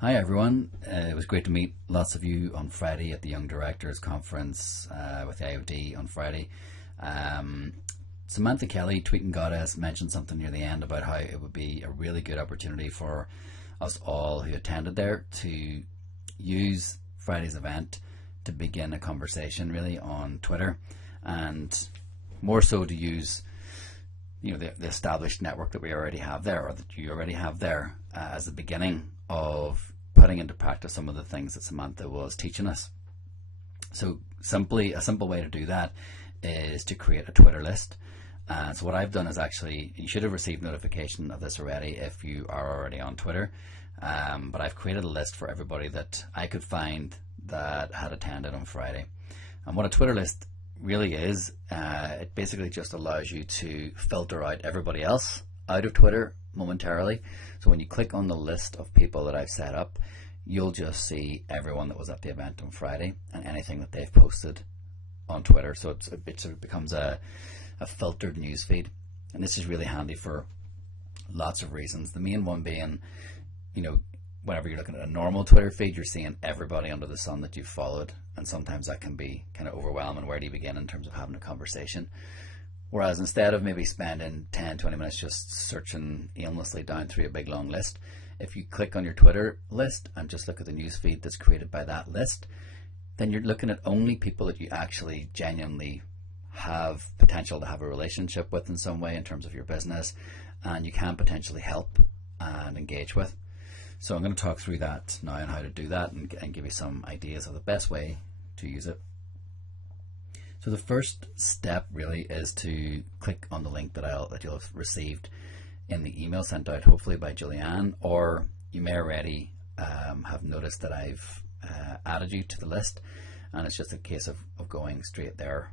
Hi everyone, it was great to meet lots of you on Friday at the Young Directors Conference with the IOD on Friday. Samantha Kelly, Tweeting Goddess, mentioned something near the end about how it would be a really good opportunity for us all who attended there to use Friday's event to begin a conversation really on Twitter, and more so to use the established network that we already have there, or that you already have there, as the beginning of putting into practice some of the things that Samantha was teaching us. So a simple way to do that is to create a Twitter list. So what I've done is, actually, you should have received notification of this already if you are already on Twitter, but I've created a list for everybody that I could find that had attended on Friday. And what a Twitter list really is, it basically just allows you to filter out everybody else out of Twitter momentarily. So when you click on the list of people that I've set up, you'll just see everyone that was at the event on Friday and anything that they've posted on Twitter. So it sort of becomes a filtered news feed, and this is really handy for lots of reasons. The main one being, whenever you're looking at a normal Twitter feed, you're seeing everybody under the sun that you've followed, and sometimes that can be kind of overwhelming. Where do you begin in terms of having a conversation? Whereas instead of maybe spending 10-20 minutes just searching aimlessly down through a big long list, if you click on your Twitter list and just look at the news feed that's created by that list, then you're looking at only people that you actually genuinely have potential to have a relationship with in some way in terms of your business, and you can potentially help and engage with. So I'm going to talk through that now and how to do that, and give you some ideas of the best way to use it. So the first step really is to click on the link that you'll have received in the email sent out, hopefully by Julianne, or you may already have noticed that I've added you to the list, and it's just a case of going straight there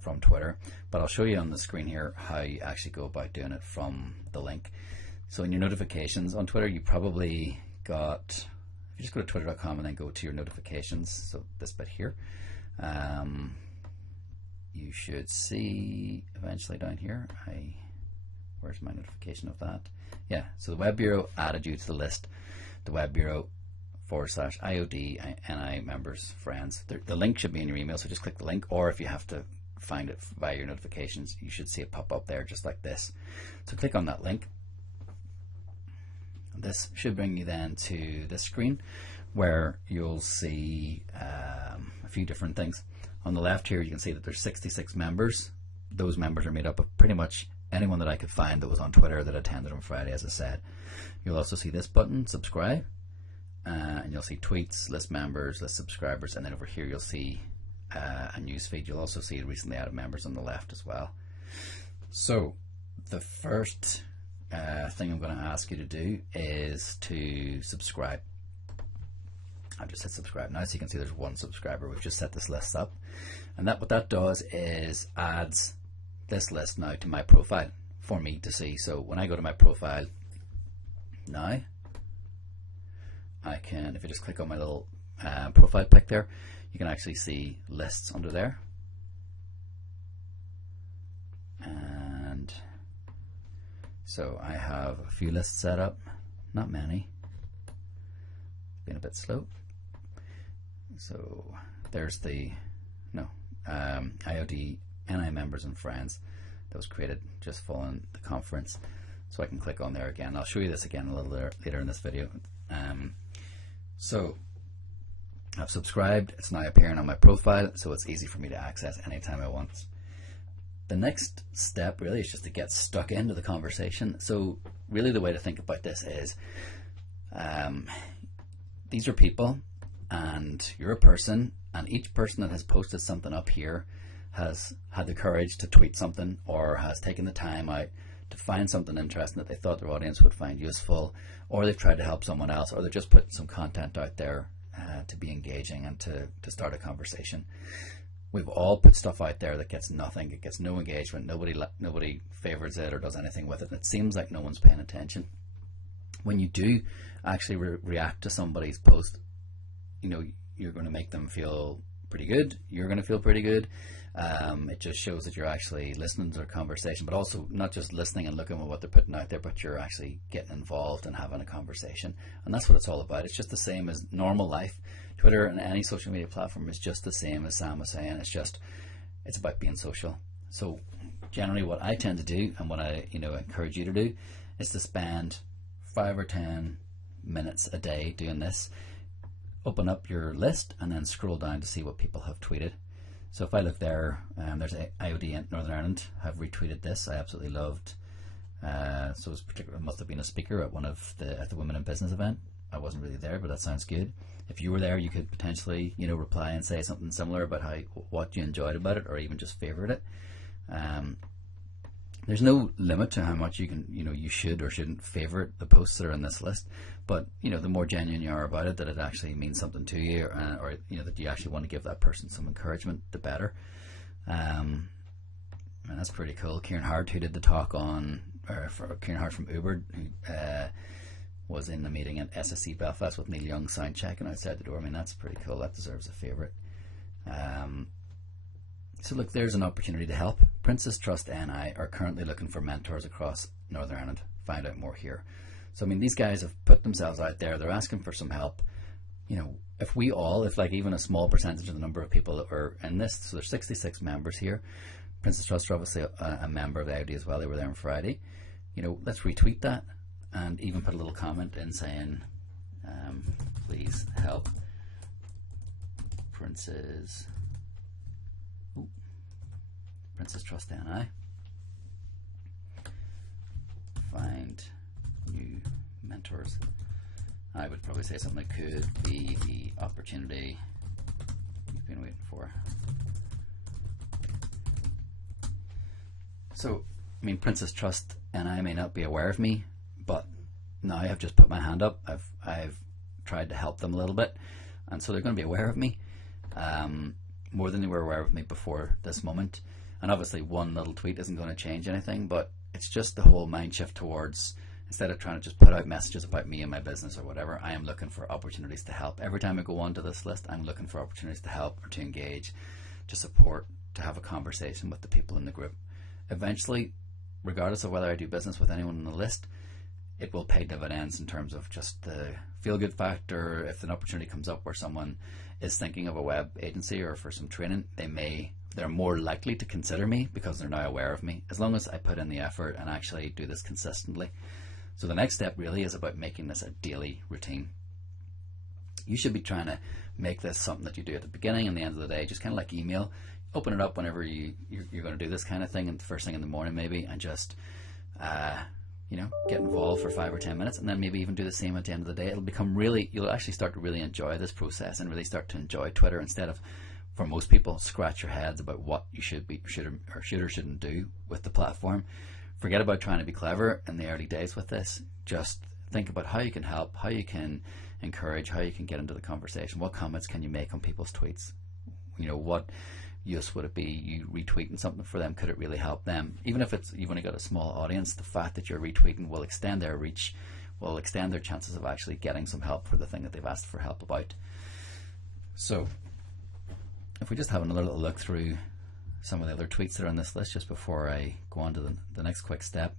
from Twitter. But I'll show you on the screen here how you actually go about doing it from the link. So in your notifications on Twitter, you probably got, if you just go to twitter.com and then go to your notifications, so this bit here, you should see eventually down here, where's my notification of that? Yeah, so the Web Bureau added you to the list, the Web Bureau /IOD NI members friends. The link should be in your email, so just click the link, or if you have to find it via your notifications, you should see it pop up there just like this. So click on that link. This should bring you then to this screen where you'll see a few different things. On the left here, you can see that there's 66 members. Those members are made up of pretty much anyone that I could find that was on Twitter that attended on Friday, as I said. You'll also see this button, subscribe, and you'll see tweets, list members, list subscribers, and then over here you'll see a news feed. You'll also see recently added members on the left as well. So the first thing I'm going to ask you to do is to subscribe. I've just hit subscribe now, so you can see there's one subscriber. We've just set this list up, and what that does is adds this list now to my profile for me to see. So when I go to my profile now, I can, if you just click on my little profile pic there, you can actually see lists under there, and so I have a few lists set up, not many, being a bit slow. So there's the IOD NI members and friends that was created just following the conference. So I can click on there again. I'll show you this again a little later in this video. So I've subscribed. It's now appearing on my profile, so it's easy for me to access anytime I want. The next step really is just to get stuck into the conversation. So really the way to think about this is, these are people, and you're a person, and each person that has posted something up here has had the courage to tweet something, or has taken the time out to find something interesting that they thought their audience would find useful, or they've tried to help someone else, or they're just putting some content out there to be engaging and to start a conversation. We've all put stuff out there that gets nothing, it gets no engagement, nobody favors it or does anything with it, and it seems like no one's paying attention. When you do actually react to somebody's post, you're going to make them feel pretty good. You're going to feel pretty good. It just shows that you're actually listening to their conversation, but also not just listening and looking at what they're putting out there, but you're actually getting involved and having a conversation. And that's what it's all about. It's just the same as normal life. Twitter and any social media platform is just the same as Sam was saying. It's about being social. So generally what I tend to do, and what I encourage you to do, is to spend 5 or 10 minutes a day doing this. Open up your list and then scroll down to see what people have tweeted. So if I look there, there's IOD in Northern Ireland have retweeted this. I absolutely loved. So it must have been a speaker at at the Women in Business event. I wasn't really there, but that sounds good. If you were there, you could potentially reply and say something similar about what you enjoyed about it, or even just favorite it. There's no limit to how much you should or shouldn't favorite the posts that are in this list, but the more genuine you are about it, that it actually means something to you, or that you actually want to give that person some encouragement, the better. And that's pretty cool. Kieran Hart, who did the talk Kieran Hart from Uber, who was in the meeting at SSC Belfast with Neil Young sound checking outside the door. I mean, that's pretty cool. That deserves a favorite. So look, there's an opportunity to help. Prince's Trust NI are currently looking for mentors across Northern Ireland. Find out more here. So I mean, these guys have put themselves out there. They're asking for some help. If even a small percentage of the number of people that are in this, so there's 66 members here. Prince's Trust are obviously a member of the IOD as well. They were there on Friday. Let's retweet that and even put a little comment in saying, please help Prince's Trust NI find new mentors. I would probably say something that could be the opportunity you've been waiting for. So, I mean, Prince's Trust NI may not be aware of me, but now I have just put my hand up. I've tried to help them a little bit, and so they're going to be aware of me more than they were aware of me before this moment. And obviously one little tweet isn't going to change anything, but it's just the whole mind shift towards, instead of trying to just put out messages about me and my business or whatever, I am looking for opportunities to help. Every time I go onto this list, I'm looking for opportunities to help or to engage, to support, to have a conversation with the people in the group. Eventually, regardless of whether I do business with anyone on the list, it will pay dividends in terms of just the feel-good factor. If an opportunity comes up where someone is thinking of a web agency or for some training, they're more likely to consider me because they're now aware of me, as long as I put in the effort and actually do this consistently. So the next step really is about making this a daily routine. You should be trying to make this something that you do at the beginning and the end of the day, just kind of like email. Open it up whenever you're going to do this kind of thing, and the first thing in the morning maybe, and just get involved for 5 or 10 minutes, and then maybe even do the same at the end of the day. You'll actually start to really enjoy this process and really start to enjoy Twitter, instead of, for most people, scratch your heads about what you should or shouldn't do with the platform. Forget about trying to be clever in the early days with this. Just think about how you can help, how you can encourage, how you can get into the conversation. What comments can you make on people's tweets? What use would it be you retweeting something for them? Could it really help them? Even if you've only got a small audience, the fact that you're retweeting will extend their reach, will extend their chances of actually getting some help for the thing that they've asked for help about. So if we just have another little look through some of the other tweets that are on this list just before I go on to the next quick step.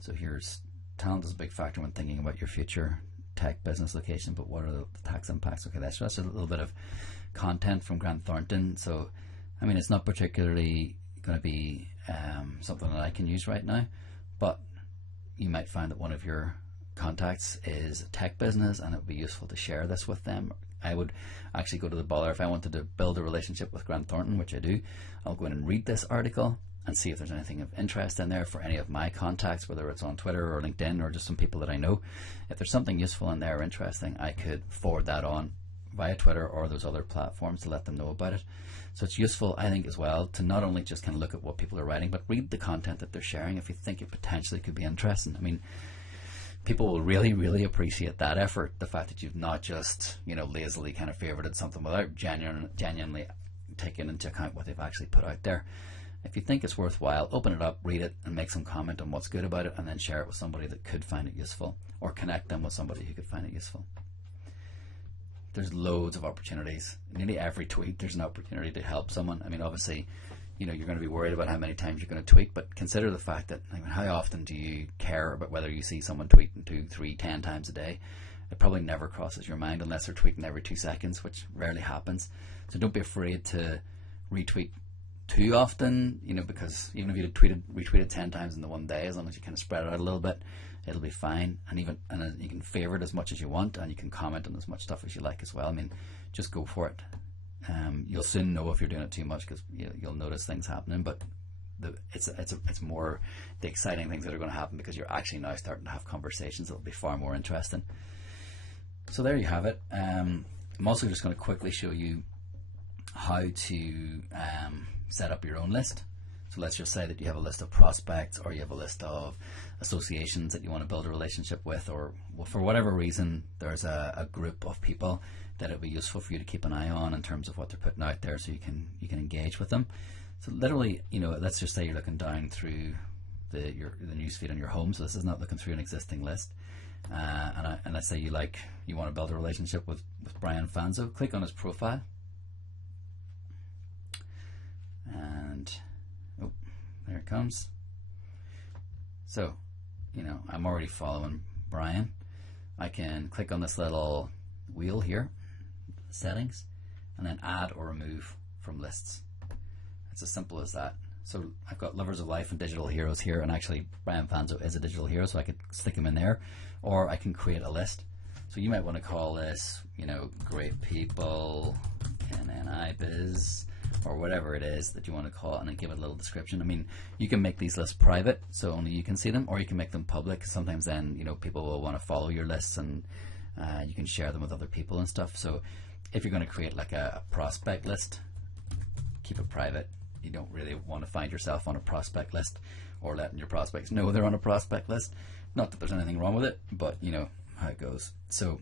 So here's, talent is a big factor when thinking about your future tech business location, but what are the tax impacts? Okay, that's a little bit of content from Grant Thornton. So I mean, it's not particularly going to be something that I can use right now, but you might find that one of your contacts is a tech business and it would be useful to share this with them. I would actually go to the bother, if I wanted to build a relationship with Grant Thornton, which I do, I'll go in and read this article and see if there's anything of interest in there for any of my contacts, whether it's on Twitter or LinkedIn or just some people that I know. If there's something useful in there or interesting, I could forward that on via Twitter or those other platforms to let them know about it. So it's useful, I think, as well, to not only just kind of look at what people are writing, but read the content that they're sharing if you think it potentially could be interesting. I mean, people will really, really appreciate that effort, the fact that you've not just, lazily kind of favorited something without genuinely taking into account what they've actually put out there. If you think it's worthwhile, open it up, read it, and make some comment on what's good about it, and then share it with somebody that could find it useful, or connect them with somebody who could find it useful. there's loads of opportunities. Nearly every tweet there's an opportunity to help someone. I mean, obviously, you're going to be worried about how many times you're going to tweet, but consider the fact that, I mean, how often do you care about whether you see someone tweeting 2, 3, 10 times a day? It probably never crosses your mind unless they're tweeting every 2 seconds, which rarely happens. So don't be afraid to retweet too often, because even if you retweeted 10 times in the one day, as long as you kind of spread it out a little bit, it'll be fine. And you can favorite as much as you want, and you can comment on as much stuff as you like as well. I mean, just go for it. You'll soon know if you're doing it too much, because you'll notice things happening. But it's more the exciting things that are going to happen, because you're actually now starting to have conversations that will be far more interesting. So there you have it. I'm also just going to quickly show you how to set up your own list. So let's just say that you have a list of prospects, or you have a list of associations that you want to build a relationship with, or for whatever reason there's a group of people that it'll be useful for you to keep an eye on in terms of what they're putting out there, so you can engage with them. So literally, let's just say you're looking down through the newsfeed on your home. So this is not looking through an existing list. And let's say you want to build a relationship with Brian Fanzo. Click on his profile, and there it comes. So I'm already following Brian. I can click on this little wheel here, settings, and then add or remove from lists. It's as simple as that. So I've got Lovers of Life and Digital Heroes here, and actually Brian Fanzo is a digital hero, so I could stick him in there, or I can create a list. So you might want to call this, Great People in NI Biz, or whatever it is that you want to call it, and then give it a little description. I mean, you can make these lists private, so only you can see them, or you can make them public. Sometimes then, people will want to follow your lists, and you can share them with other people and stuff. So if you're going to create like a prospect list, keep it private. You don't really want to find yourself on a prospect list, or letting your prospects know they're on a prospect list. Not that there's anything wrong with it, but you know how it goes. So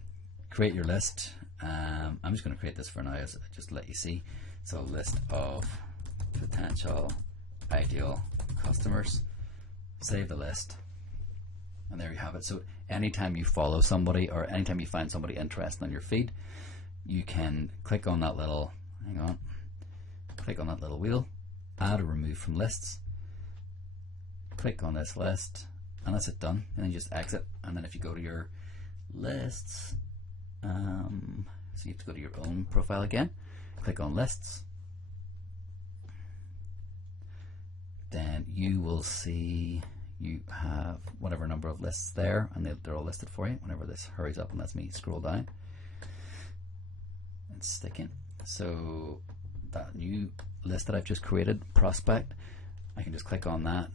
create your list. I'm just going to create this for now, just to let you see. So list of potential ideal customers. Save the list, and there you have it. So anytime you follow somebody, or anytime you find somebody interesting on your feed, you can click on that little, click on that little wheel, add or remove from lists, click on this list, and that's it, done. And then you just exit. And then if you go to your lists, so you have to go to your own profile again, click on lists, then you will see you have whatever number of lists there, and they're all listed for you. Whenever this hurries up and lets me scroll down and stick in. So that new list that I've just created, prospect, I can just click on that,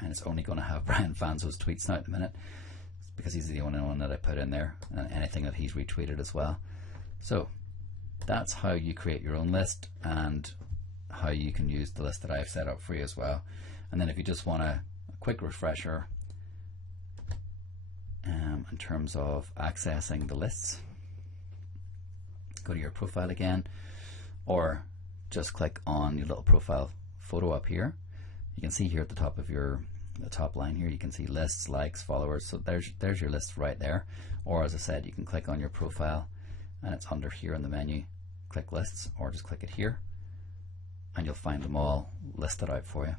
and it's only going to have Brian Fanzo's tweets now at the minute, because he's the only one that I put in there, and anything that he's retweeted as well. So that's how you create your own list, and how you can use the list that I've set up for you as well. And then if you just want a quick refresher in terms of accessing the lists, go to your profile again, or just click on your little profile photo up here. You can see here at the top of the top line here, you can see lists, likes, followers. So there's your list right there. Or as I said, you can click on your profile, and it's under here in the menu, click lists, or just click it here, and you'll find them all listed out for you.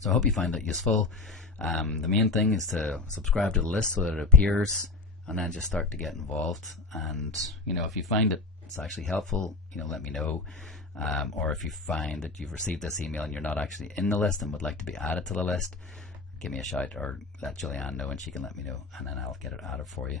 So I hope you find that useful. The main thing is to subscribe to the list so that it appears, and then just start to get involved. And if you find it's actually helpful, let me know. Or if you find that you've received this email and you're not actually in the list and would like to be added to the list, give me a shout, or let Julianne know and she can let me know, and then I'll get it added for you.